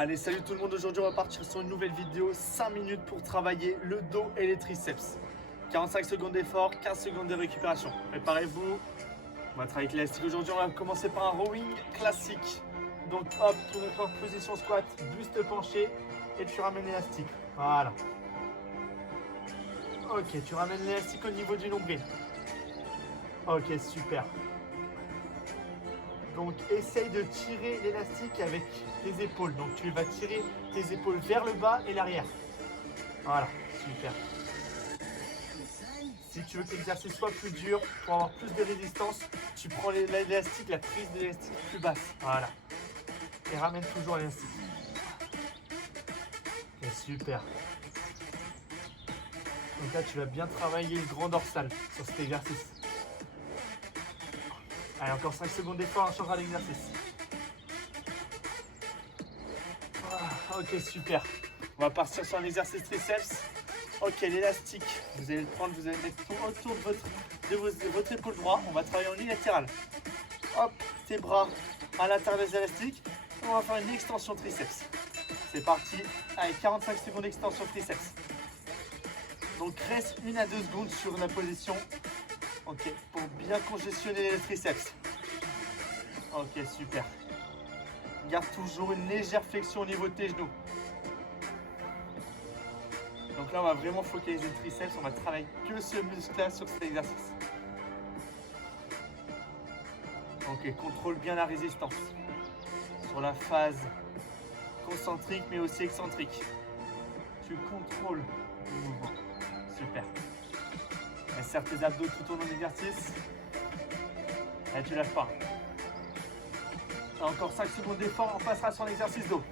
Allez, salut tout le monde, aujourd'hui on va partir sur une nouvelle vidéo, 5 minutes pour travailler le dos et les triceps. 45 secondes d'effort, 15 secondes de récupération. Préparez-vous, on va travailler avec l'élastique. Aujourd'hui on va commencer par un rowing classique. Donc hop, tu mets en position squat, buste penché et tu ramènes l'élastique. Voilà. Ok, tu ramènes l'élastique au niveau du nombril. Ok, super. Donc essaye de tirer l'élastique avec tes épaules. Donc tu vas tirer tes épaules vers le bas et l'arrière. Voilà, super. Si tu veux que l'exercice soit plus dur, pour avoir plus de résistance, tu prends l'élastique, la prise de l'élastique plus basse. Voilà. Et ramène toujours l'élastique. Et super. Donc là, tu vas bien travailler le grand dorsal sur cet exercice. Allez, encore 5 secondes d'effort, on changera l'exercice. Ok, super. On va partir sur un exercice triceps. Ok, l'élastique, vous allez le prendre, vous allez le mettre autour de votre épaule droite. On va travailler en unilatéral. Hop, tes bras à l'intérieur des élastiques. On va faire une extension triceps. C'est parti. Allez, 45 secondes d'extension triceps. Donc reste 1 à 2 secondes sur la position. Ok, pour bien congestionner les triceps. Ok, super. Garde toujours une légère flexion au niveau de tes genoux. Donc là, on va vraiment focaliser le triceps. On va travailler que ce muscle-là sur cet exercice. Ok, contrôle bien la résistance. Sur la phase concentrique, mais aussi excentrique. Tu contrôles le mouvement. Super. Et serre tes abdos tout au long de l'exercice. Et tu lâches pas. Et encore 5 secondes d'effort, on passera sur l'exercice dos.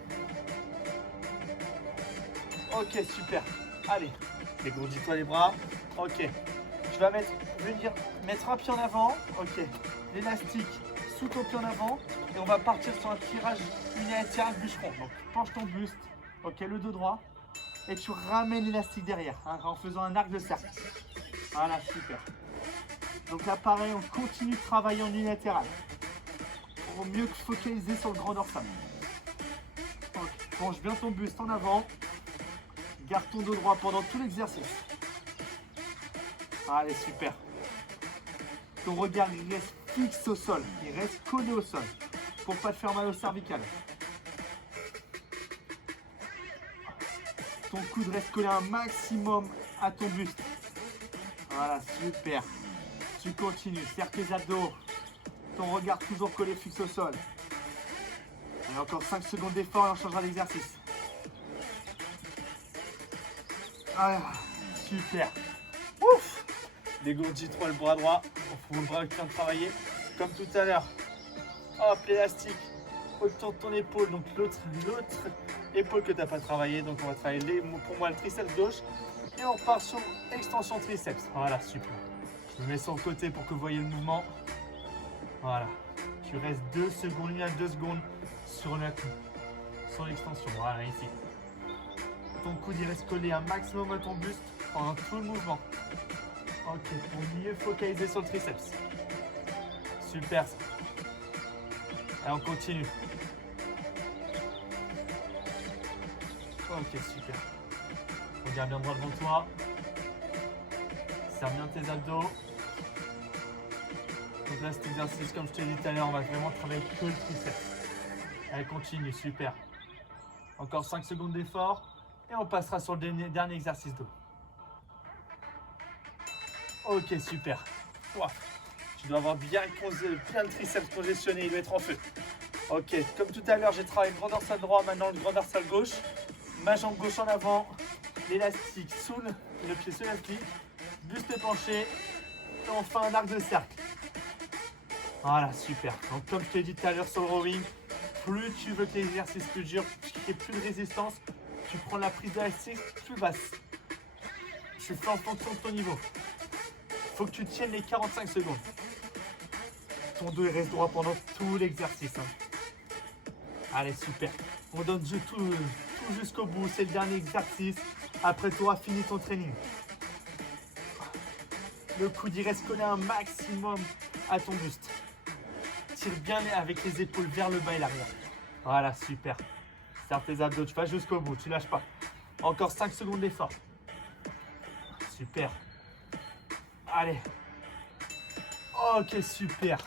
Ok, super. Allez, dégourdis-toi les bras. Ok. Tu vas venir mettre un pied en avant. Ok. L'élastique sous ton pied en avant. Et on va partir sur un tirage unilatéral bûcheron. Donc, penche ton buste. Ok, le dos droit. Et tu ramènes l'élastique derrière, hein, en faisant un arc de cercle. Voilà, super. Donc là, pareil, on continue de travailler en unilatéral. Pour mieux focaliser sur le grand dorsal. Okay. Penche bien ton buste en avant. Garde ton dos droit pendant tout l'exercice. Allez, super. Ton regard, il reste fixe au sol. Il reste collé au sol. Pour ne pas te faire mal au cervical. Ton coude reste collé un maximum à ton buste. Voilà, super. Tu continues. Serre tes abdos. Ton regard toujours collé fixe au sol. Et encore 5 secondes d'effort et on changera d'exercice. Ah, super. Ouf. Dégourdis-toi le bras droit. On fout le bras qui vient de travailler. Comme tout à l'heure. Hop, l'élastique autour de ton épaule. Donc l'autre épaule que tu n'as pas travaillé. Donc on va travailler pour moi le triceps gauche. Et on part sur extension triceps. Voilà, super. Je me mets sur le côté pour que vous voyez le mouvement. Voilà. Tu restes 2 secondes, 1 à 2 secondes sur l'extension. Voilà, ici. Ton coude il reste collé un maximum à ton buste pendant tout le mouvement. Ok, pour mieux focaliser sur le triceps. Super ça. Et on continue. Ok, super. Regarde bien droit devant toi. Serre bien tes abdos. Donc là, cet exercice, comme je te l'ai dit tout à l'heure, on va vraiment travailler que le triceps. Allez, continue, super. Encore 5 secondes d'effort. Et on passera sur le dernier exercice dos. Ok, super. Wow. Tu dois avoir bien le triceps congestionné, il doit être en feu. Ok, comme tout à l'heure, j'ai travaillé le grand dorsal droit, maintenant le grand dorsal gauche. Ma jambe gauche en avant, l'élastique sous le pied sous l'élastique, buste penché, et on fait un arc de cercle. Voilà, super. Donc comme je t'ai dit tout à l'heure sur le rowing, plus tu veux que l'exercice plus dur, qu'il y ait plus de résistance, tu prends la prise d'élastique plus basse. Tu fais en fonction de ton niveau. Il faut que tu tiennes les 45 secondes. Ton dos il reste droit pendant tout l'exercice. Hein. Allez, super. On donne tout jusqu'au bout. C'est le dernier exercice. Après, tu auras fini ton training. Le coude il reste collé un maximum à ton buste. Tire bien avec les épaules vers le bas et l'arrière. Voilà, super. Serre tes abdos, tu vas jusqu'au bout, tu lâches pas. Encore 5 secondes d'effort. Super. Allez. Ok, super.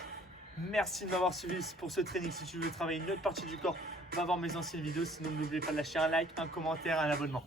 Merci de m'avoir suivi pour ce training. Si tu veux travailler une autre partie du corps, va voir mes anciennes vidéos. Sinon, n'oubliez pas de lâcher un like, un commentaire, un abonnement.